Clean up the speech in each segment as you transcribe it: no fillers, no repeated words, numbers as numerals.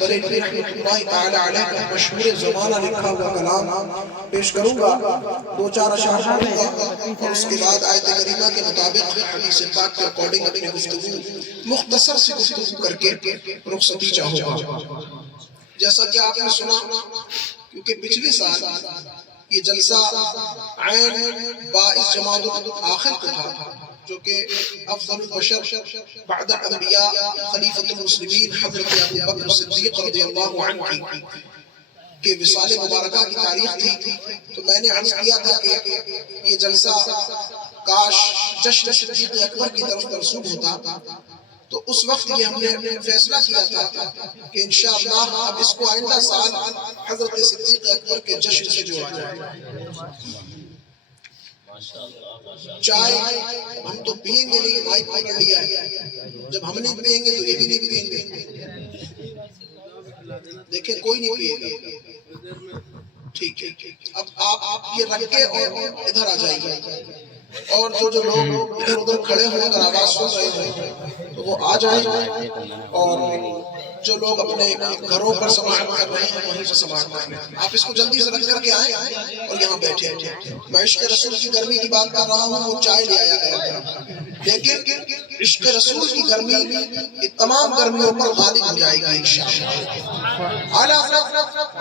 بریلوی رحمۃ اللہ تعالی علیہ کا مشہور زمانہ لکھا ہوا کلام پیش کروں گا، دو چار اشعار پڑھوں گا، اور اس کے بعد آیت کریمہ کے مطابق حدیث پاک کے اکارڈنگ اپنی گفتگو مختصر سی گفتگو کر کے رخصتی چاہوں گا۔ جیسا کہ آپ نے سنا، کیونکہ پچھلی سال یہ جلسہ عین 22 جمادی الآخر کو تھا، جو کہ افضل البشر بعد الانبیاء خلیفۃ المسلمین حضرت ابو بکر صدیق رضی اللہ عنہ کے وصال مبارکہ کی تاریخ تھی۔ تو میں نے عرض کیا تھا کہ یہ جلسہ کاش جشن صدیق اکبر کی طرف منسوب ہوتا، تو اس وقت یہ ہم نے فیصلہ کیا تھا کہ انشاءاللہ اب اس کو آئندہ سال حضرت صدیق اکبر کے جشن سے جوڑا جائے۔ چائے ہم تو پیئیں گے نہیں، مائک پکڑ لیا ہے، جب ہم نہیں پیئیں گے تو یہ بھی نہیں پیئیں گے۔ دیکھیں کوئی نہیں پیئے گا، ٹھیک ہے۔ اب آپ یہ رکھ کے اور ادھر آ جائیے، اور جو لوگ ادھر ادھر کھڑے ہوئے اگر آواز سن رہے ہیں تو وہ آ جائیں، اور جو لوگ اپنے گھروں پر سماعت کر رہے ہیں وہیں سے سماعت کر لیں۔ آپ اس کو جلدی سے رکھ کر کے آئیں اور یہاں بیٹھے۔ میں عشق رسول کی گرمی کی بات کر رہا ہوں، وہ چائے لے آیا کریں، لیکن عشق رسول کی گرمی یہ تمام گرمیوں پر غالب ہو جائے گی انشاءاللہ۔ اعلیٰ حضرت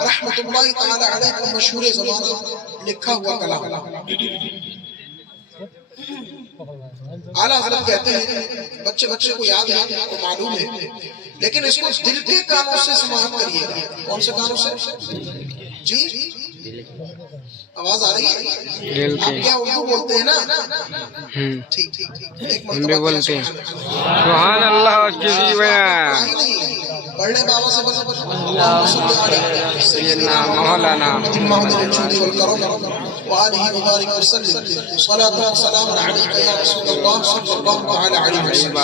رحمت اللہ تعالی علیہ کا مشہور زمانہ لکھا ہوا کلام۔ اعلیٰ حضرت کہتے ہیں، بچے کو یاد ہے تو معلوم ہے، لیکن اس کو دل کے کانوں سے سماعت کریے گا۔ کون سے کانوں سے؟ جی آواز آ رہی ہے؟ آپ کیا اردو بولتے ہیں نا؟ ٹھیک ایک مرتبہ بولتے ہیں سبحان اللہ کسی بیان بڑھنے بابا سے بس سیدنا مولانا محمد الجود والکرم وآلہ وبارک وسلم صلاة و سلام علیک یا رسول اللہ صلی اللہ تعالی علیہ وسلم۔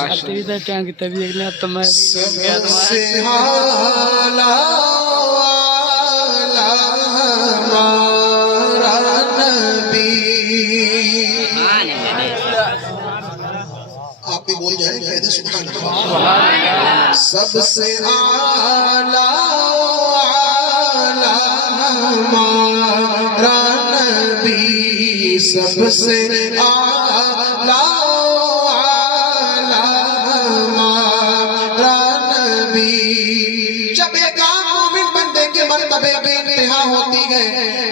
سب سے اعلیٰ ہمارا نبی، آپ بھی بول جائیں کہہ دیں سبحان اللہ۔ سب سے اعلیٰ ہمارا نبی، سب سے اعلیٰ ہمارا نبی۔ جب ایک عام مومن بندے کے مرتبے کی انتہا ہوتی ہے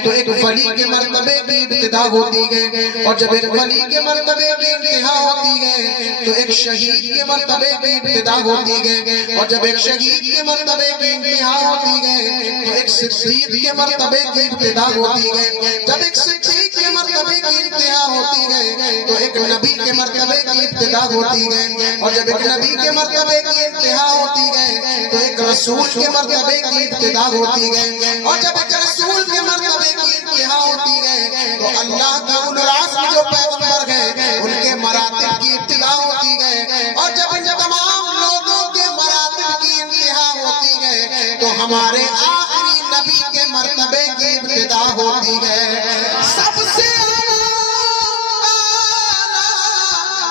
تو ایک ولی کے مرتبے کی ابتدا ہوتی ہے، اور جب ایک ولی کے مرتبے کی انتہا ہوتی ہے تو ایک شہید کے مرتبے کی ابتدا ہوتی ہے، اور جب ایک شہید کے مرتبے کی انتہا ہوتی ہے تو ایک صدیق کے مرتبے کی ابتدا ہوتی ہے، جب ایک صدیق کے مرتبے کی انتہا ہوتی ہے تو ایک نبی کے مرتبے کی ابتدا ہوتی ہے، اور جب ایک نبی کے مرتبے کی انتہا ہوتی ہے تو ایک رسول کے مرتبے کی ابتدا ہوتی ہے، اور جب ایک رسول کے مرتبے کی انتہا ہوتی ہے تو اللہ کے ان راسل جو پیغمبر ہیں ان کے مراتب کی ابتدا ہوتی ہے، اور جب ان تمام لوگوں کے مراتب کی انتہا ہوتی ہے تو ہمارے آخری نبی کے مرتبے کی ابتدا ہوتی ہے۔ سب سے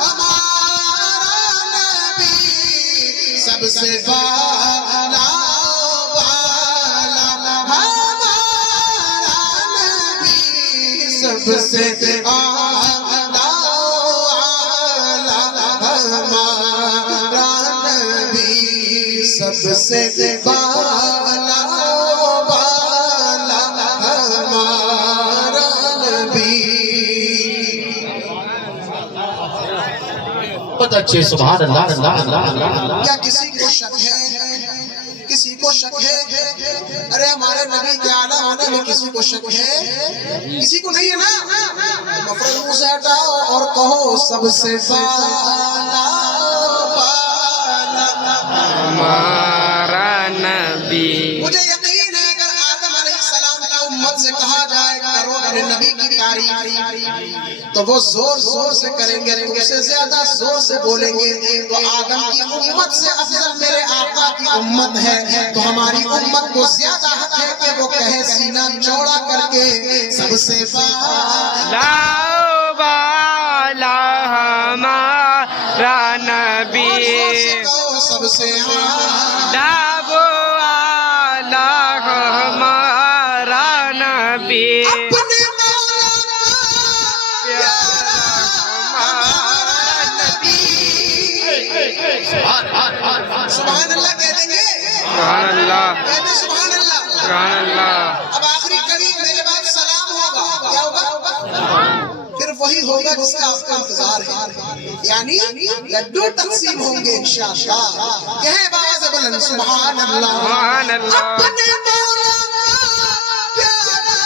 ہمارا نبی، سب سے بالا ہمارا نبی، سب سے اعلیٰ ہمارا نبی، سب سے بالا ہمارا نبی۔ بہت اچھے، سبحان اللہ اللہ اللہ اللہ۔ کیا کسی کو شک ہے؟ کسی کو شک ہے؟ ارے ہمارے نبی کے اعلیٰ ہونے میں کسی کو شک ہے؟ کسی کو نہیں ہے نا؟ مفرد منہ سے ہٹاؤ اور کہو سب سے بالا ہمارا نبی۔ مجھے یقین ہے اگر آدم علیہ السلام کی امت سے کہا جائے کرو اپنے نبی کی تعریف تو وہ زور زور سے کریں گے، تم سے زیادہ زور سے بولیں گے۔ تو آدم کی امت سے افضل میرے آقا کی امت ہے، تو ہماری امت کو زیادہ حق ہے کہ وہ کہے سینہ چوڑا کر کے سب سے لا بالا ہمارا نبی، سب سے لا بالا سبحان اللہ کہتے سبحان اللہ. سبحان اللہ اب آخری کڑی میرے بعد سلام ہوگا. کیا ہوگا؟ پھر وہی ہوگا جس کا آپ کا انتظار ہے. یعنی لڈو تقسیم ہوں گے انشاءاللہ. کہیں باز بلند سبحان اللہ. سبحان اللہ اپنے مولا کا پیارا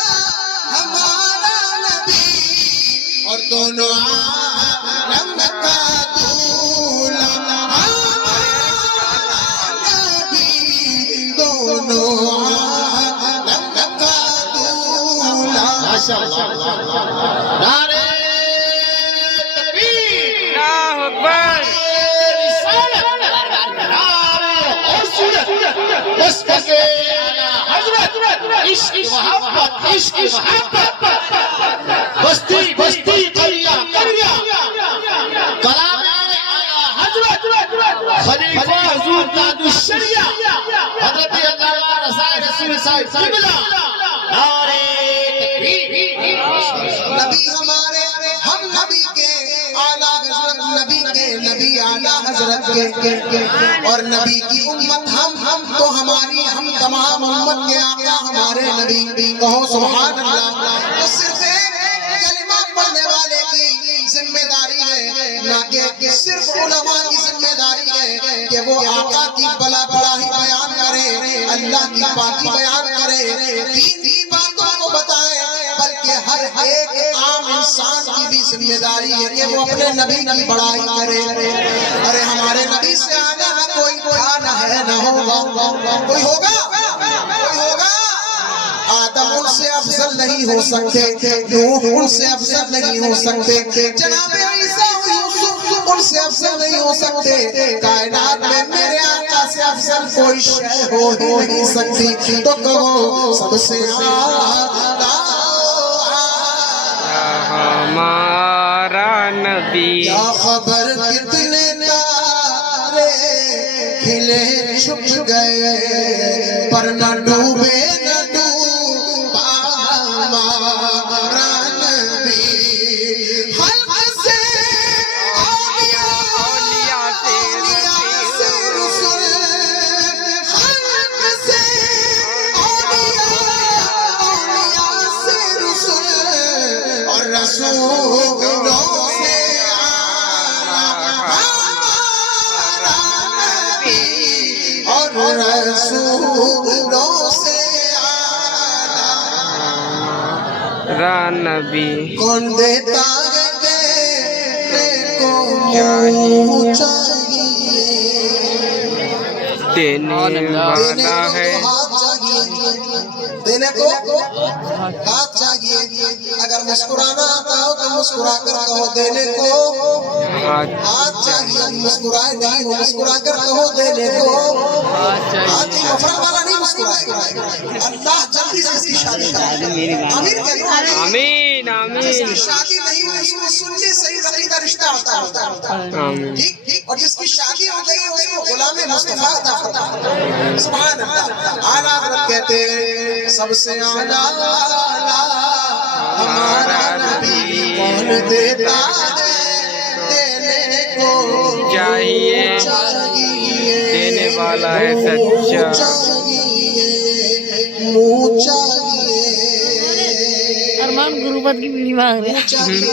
ہمارا نبی اور دونوں عالم کا دولا ہمارا نبی. دونوں عالم کا دولا. نعرے تکبیر، اللہ اکبر بس کے حضرت عشق محبت عشق محبت بستی بستی کریا کریا کلام حضرت خلیفہ حضور تاج الشریعہ حضرت علامہ رسائل رسول صاحب قبلہ. نعرے تکبیر. نبی ہمارے ہم نبی کے اعلیٰ حضرت نبی کے نبی اعلیٰ حضرت کے اور نبی کی امت ہم تو ہماری ہم تمام امت کے آقا ہمارے نبی. کہو سبحان اللہ. تو صرف ایک کلمہ پڑھنے والے کی ذمہ داری ہے نہ کہ صرف علماء کی ذمہ داری ہے کہ وہ آقا کی بلا بڑائی بیان کرے, اللہ کی پاکی بیان کرے, دین کی باتوں کو بتائے, بلکہ ہر ایک عام انسان کی بھی ذمہ داری ہے کہ وہ اپنے نبی کی بڑائی کرے. ارے ہمارے نبی سے آگے نہ کوئی تھا نہ ہے نہ ہوگا. کوئی ہوگا کوئی ہوگا. آدم ان سے افضل نہیں ہو سکتے, نوح ان سے افضل نہیں ہو سکتے, جناب عیسیٰ یوسف ان سے افضل نہیں ہو سکتے. کائنات میں میرے آقا سے افضل کوئی شے ہو ہی نہیں سکتی. تو کہو سب سے اعلیٰ ہمارا نبی. کیا خبر کتنے تارے کھلے چھپ گئے پر نہ ڈوبے نہ ڈوبا ہمارا نبی. خلق سے اولیاء سے رسول, خلق سے اولیاء سے رسول اور رسولوں سے ہمارا نبی اور رسولوں سے را نبی. کون دیتا ہے دینے کو منہ چاہیے, دینے والا ہے دینے کو ہاتھ چاہیے. اگر مسکرانا آتا ہو تو مسکرا کر کہو دینے کو ہاتھ چاہیے. مسکرائے نہیں ہو مسکرا کر کہو دینے کو ہاتھ. مفرد والا نہیں مسکرائے گا. اللہ جلدی سے اس کی شادی کرائے. امیر کہہ دو آمین جس کی آمین شادی نہیں ہوئی اس کو سنی صحیح عقیدہ رشتہ ہوتا ہے. آمین. ٹھیک, اور جس کی شادی ہو گئی اس کو غلام مصطفیٰ عطا فرمائے. سبحان اللہ. اعلیٰ حضرت کہتے ہیں سب سے اعلیٰ ہمارا نبی. کون دیتا ہے دینے کو چاہیے, دینے والا ہے سچا. چاہیے منہ چاہیے ارمان غربت کی بیڑی مانگ رہے ہیں. چاہیے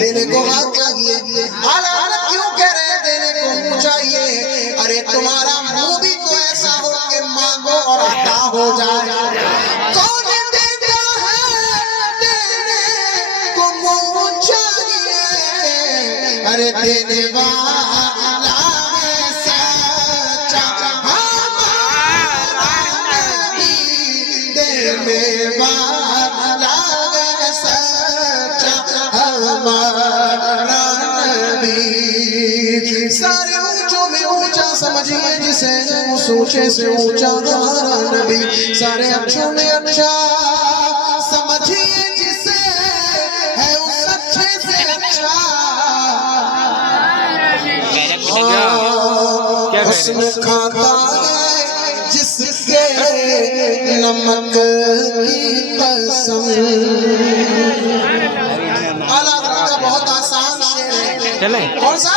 دینے کو ہاتھ چاہیے. اعلیٰ حضرت کیوں کہہ رہے ہیں دینے کو منہ چاہیے؟ ارے تمہارا منہ بھی تو ایسا ہو کہ مانگو اور عطا ہو جائے. کون دیتا ہے دینے کو منہ چاہیے؟ ارے دینے والا ہے سچا ہمارا نبی. دینے والا ہے سچا ہمارا نبی. سارے اونچوں میں اونچا سمجھیے جسے اس اونچے سے اونچا ہمارا نبی. سارے اچھوں میں اچھا سمجھیے جسے ہے اس اچھے سے اچھا. حسن کھاتا ہے جس کے نمک کی قسم. اعلیٰ حضرت کا بہت آسان شعر ہے. چلیں کون سا